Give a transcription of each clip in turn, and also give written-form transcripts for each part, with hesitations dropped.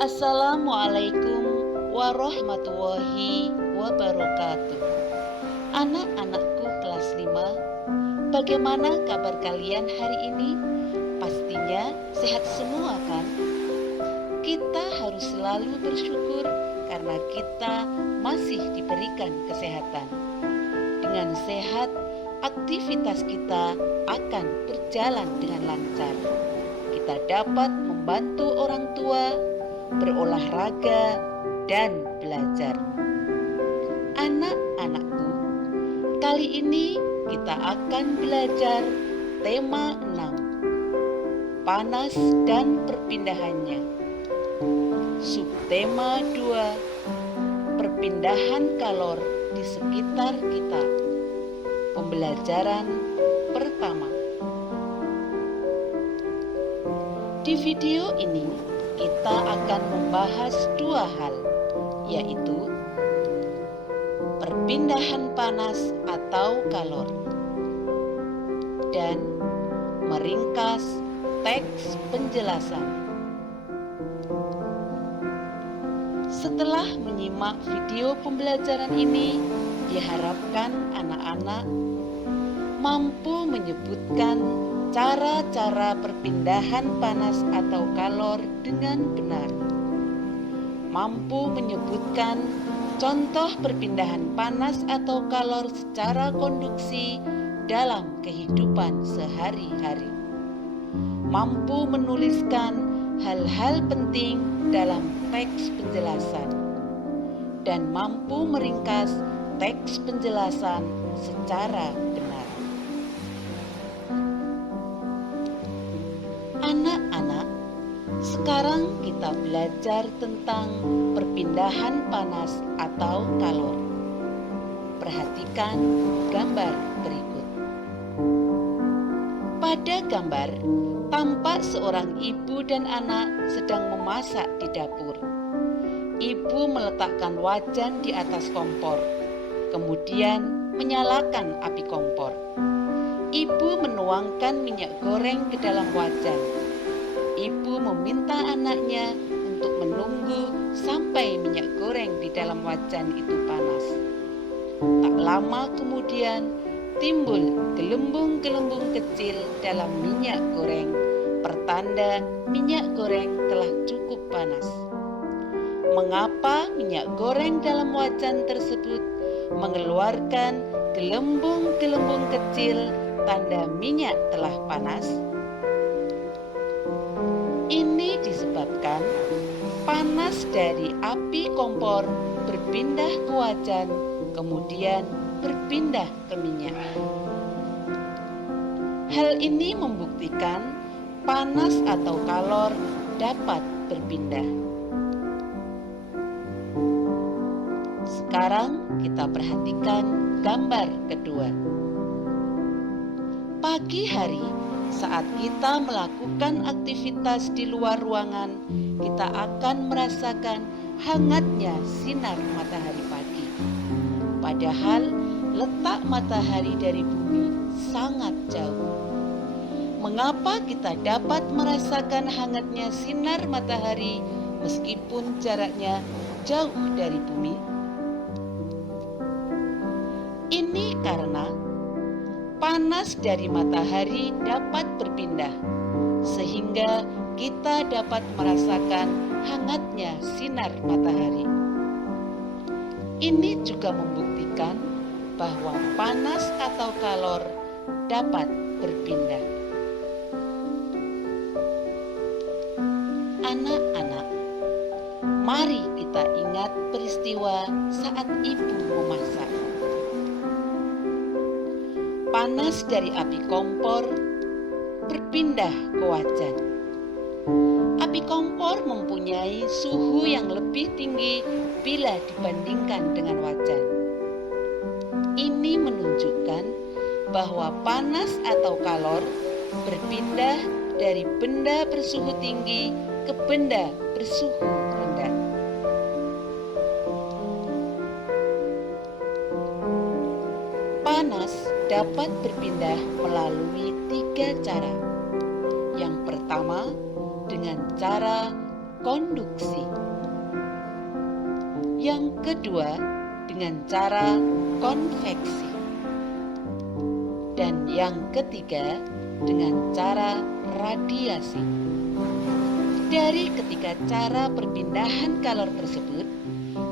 Assalamualaikum warahmatullahi wabarakatuh. Anak-anakku kelas 5, bagaimana kabar kalian hari ini? Pastinya sehat semua kan? Kita harus selalu bersyukur karena kita masih diberikan kesehatan. Dengan sehat, aktivitas kita akan berjalan dengan lancar. Kita dapat membantu orang tua, berolahraga, dan belajar. Anak-anakku, kali ini kita akan belajar tema 6, panas dan perpindahannya. Subtema 2, perpindahan kalor di sekitar kita. Pembelajaran pertama. Di video ini kita akan membahas dua hal, yaitu perpindahan panas atau kalor dan meringkas teks penjelasan. Setelah menyimak video pembelajaran ini, diharapkan anak-anak mampu menyebutkan cara-cara perpindahan panas atau kalor dengan benar. Mampu menyebutkan contoh perpindahan panas atau kalor secara konduksi dalam kehidupan sehari-hari. Mampu menuliskan hal-hal penting dalam teks penjelasan. Dan mampu meringkas teks penjelasan secara benar. Anak-anak, sekarang kita belajar tentang perpindahan panas atau kalor. Perhatikan gambar berikut. Pada gambar, tampak seorang ibu dan anak sedang memasak di dapur. Ibu meletakkan wajan di atas kompor, kemudian menyalakan api kompor. Ibu menuangkan minyak goreng ke dalam wajan. Ibu meminta anaknya untuk menunggu sampai minyak goreng di dalam wajan itu panas. Tak lama kemudian timbul gelembung-gelembung kecil dalam minyak goreng, pertanda minyak goreng telah cukup panas. Mengapa minyak goreng dalam wajan tersebut mengeluarkan gelembung-gelembung kecil tanda minyak telah panas? Ini disebabkan panas dari api kompor berpindah ke wajan, kemudian berpindah ke minyak. Hal ini membuktikan panas atau kalor dapat berpindah. Sekarang kita perhatikan gambar kedua. Pagi hari, saat kita melakukan aktivitas di luar ruangan, kita akan merasakan hangatnya sinar matahari pagi. Padahal letak matahari dari bumi sangat jauh. Mengapa kita dapat merasakan hangatnya sinar matahari meskipun jaraknya jauh dari bumi? Ini karena panas dari matahari dapat berpindah, sehingga kita dapat merasakan hangatnya sinar matahari. Ini juga membuktikan bahwa panas atau kalor dapat berpindah. Anak-anak, mari kita ingat peristiwa saat ibu memasak. Panas dari api kompor berpindah ke wajan. Api kompor mempunyai suhu yang lebih tinggi bila dibandingkan dengan wajan. Ini menunjukkan bahwa panas atau kalor berpindah dari benda bersuhu tinggi ke benda bersuhu rendah. Panas dapat berpindah melalui 3 cara. Yang pertama, dengan cara konduksi. Yang kedua, dengan cara konveksi. Dan yang ketiga, dengan cara radiasi. Dari ketiga cara perpindahan kalor tersebut,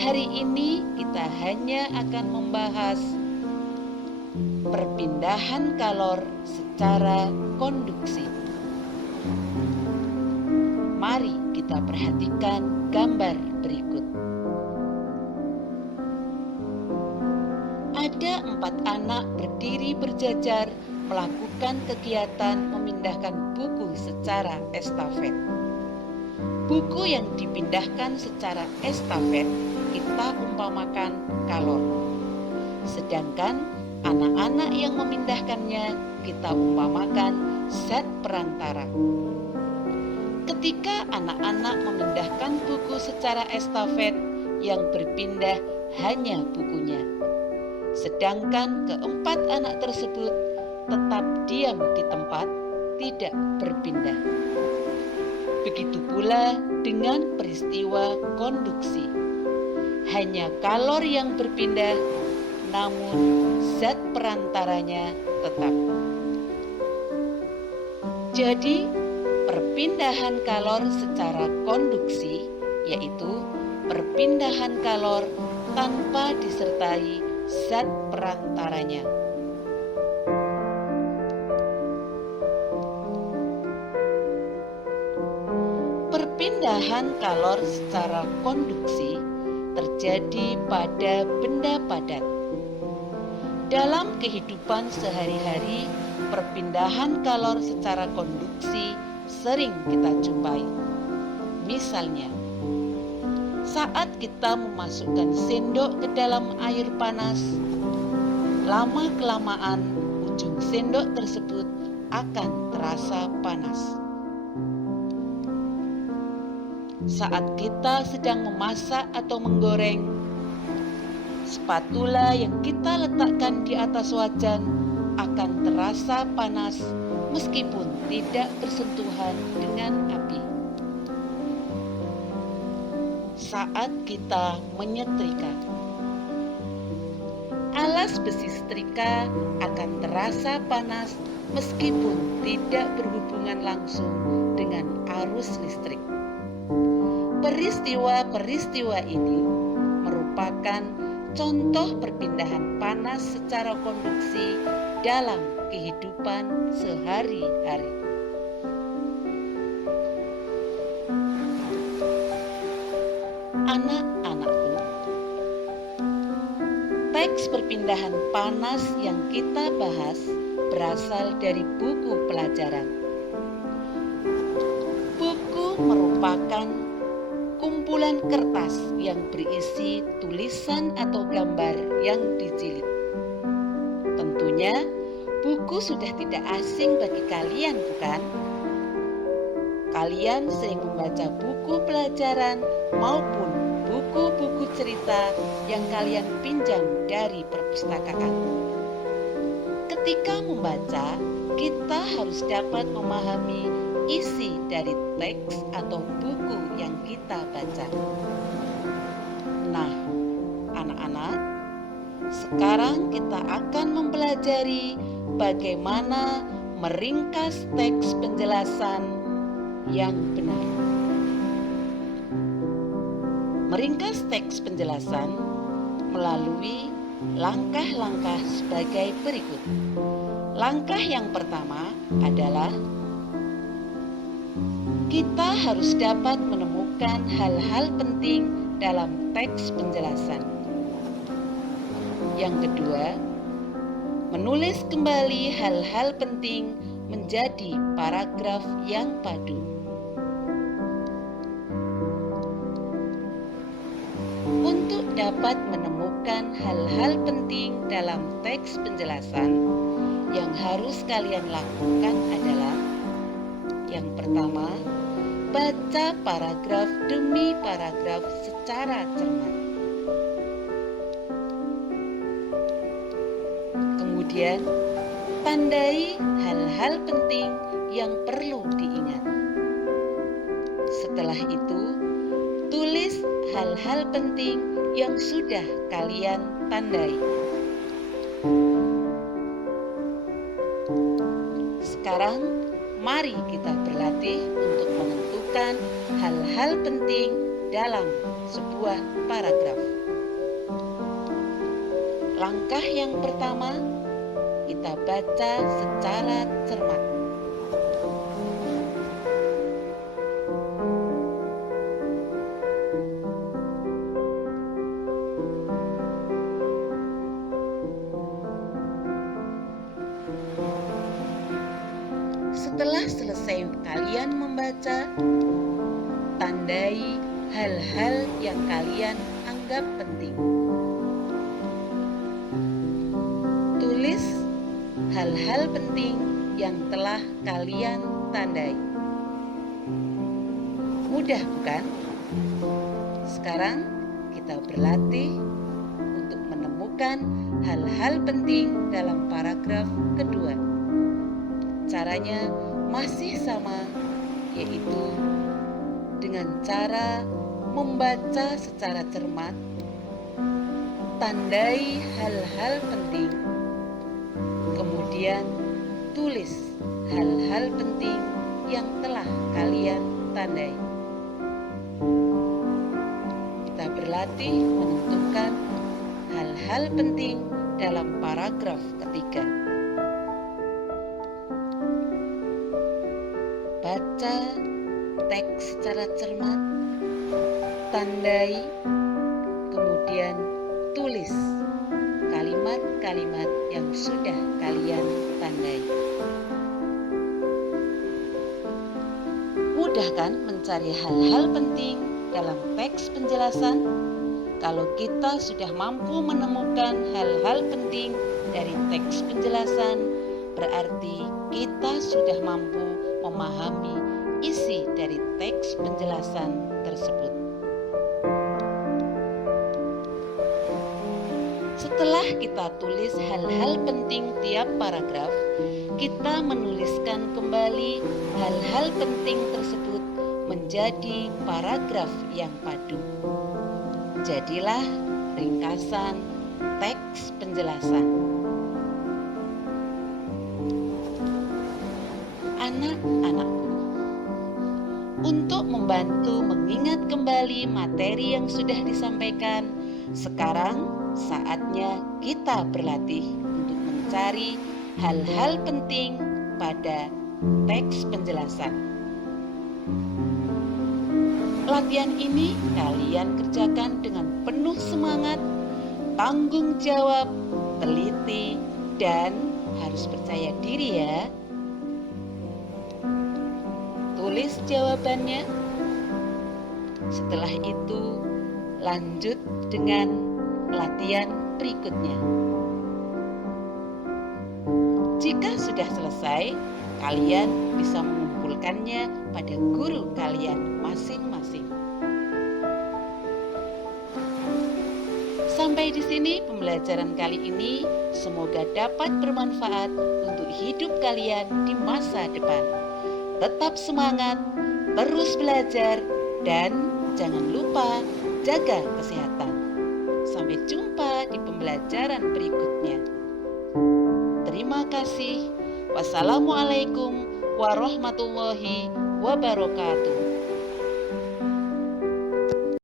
hari ini kita hanya akan membahas perpindahan kalor secara konduksi. Mari kita perhatikan gambar berikut. Ada 4 anak berdiri berjajar melakukan kegiatan memindahkan buku secara estafet. Buku yang dipindahkan secara estafet kita umpamakan kalor. Sedangkan anak-anak yang memindahkannya kita umpamakan zat perantara. Ketika anak-anak memindahkan buku secara estafet, yang berpindah hanya bukunya. Sedangkan keempat anak tersebut tetap diam di tempat, tidak berpindah. Begitu pula dengan peristiwa konduksi. Hanya kalor yang berpindah, namun zat perantaranya tetap. Jadi, perpindahan kalor secara konduksi yaitu perpindahan kalor tanpa disertai zat perantaranya. Perpindahan kalor secara konduksi terjadi pada benda padat. Dalam kehidupan sehari-hari, perpindahan kalor secara konduksi sering kita jumpai. Misalnya, saat kita memasukkan sendok ke dalam air panas, lama-kelamaan ujung sendok tersebut akan terasa panas. Saat kita sedang memasak atau menggoreng, spatula yang kita letakkan di atas wajan akan terasa panas meskipun tidak bersentuhan dengan api. Saat kita menyetrika, alas besi setrika akan terasa panas meskipun tidak berhubungan langsung dengan arus listrik. Peristiwa-peristiwa ini merupakan contoh perpindahan panas secara konduksi dalam kehidupan sehari-hari. Anak-anakku, teks perpindahan panas yang kita bahas berasal dari buku pelajaran. Buku merupakan kumpulan kertas yang berisi tulisan atau gambar yang dijilid. Tentunya buku sudah tidak asing bagi kalian, bukan? Kalian sering membaca buku pelajaran maupun buku-buku cerita yang kalian pinjam dari perpustakaan. Ketika membaca, kita harus dapat memahami isi dari teks atau buku yang kita baca. Nah, anak-anak, sekarang kita akan mempelajari bagaimana meringkas teks penjelasan yang benar. Meringkas teks penjelasan melalui langkah-langkah sebagai berikut. Langkah yang pertama adalah kita harus dapat menemukan hal-hal penting dalam teks penjelasan. Yang kedua, menulis kembali hal-hal penting menjadi paragraf yang padu. Untuk dapat menemukan hal-hal penting dalam teks penjelasan, yang harus kalian lakukan adalah yang pertama, baca paragraf demi paragraf secara cermat. Kemudian, tandai hal-hal penting yang perlu diingat. Setelah itu, tulis hal-hal penting yang sudah kalian tandai. Sekarang, mari kita berlatih untuk menentukan hal-hal penting dalam sebuah paragraf. Langkah yang pertama, kita baca secara cermat. Setelah selesai kalian membaca, tandai hal-hal yang kalian anggap penting. Tulis hal-hal penting yang telah kalian tandai. Mudah bukan? Sekarang kita berlatih untuk menemukan hal-hal penting dalam paragraf kedua. Caranya masih sama, yaitu dengan cara membaca secara cermat, tandai hal-hal penting, kemudian tulis hal-hal penting yang telah kalian tandai. Kita berlatih menentukan hal-hal penting dalam paragraf ketiga. Baca teks secara cermat, tandai, kemudian tulis kalimat-kalimat yang sudah kalian tandai. Mudah kan mencari hal-hal penting dalam teks penjelasan? Kalau kita sudah mampu menemukan hal-hal penting dari teks penjelasan, berarti kita sudah mampu memahami isi dari teks penjelasan tersebut. Setelah kita tulis hal-hal penting tiap paragraf, kita menuliskan kembali hal-hal penting tersebut menjadi paragraf yang padu. Jadilah ringkasan teks penjelasan. Anak-anakku, untuk membantu mengingat kembali materi yang sudah disampaikan, sekarang saatnya kita berlatih untuk mencari hal-hal penting pada teks penjelasan. Latihan ini kalian kerjakan dengan penuh semangat, tanggung jawab, teliti, dan harus percaya diri ya. Tulis jawabannya. Setelah itu, lanjut dengan latihan berikutnya. Jika sudah selesai, kalian bisa mengumpulkannya pada guru kalian masing-masing. Sampai di sini pembelajaran kali ini, semoga dapat bermanfaat untuk hidup kalian di masa depan. Tetap semangat, terus belajar, dan jangan lupa jaga kesehatan. Sampai jumpa di pembelajaran berikutnya. Terima kasih. Wassalamualaikum warahmatullahi wabarakatuh.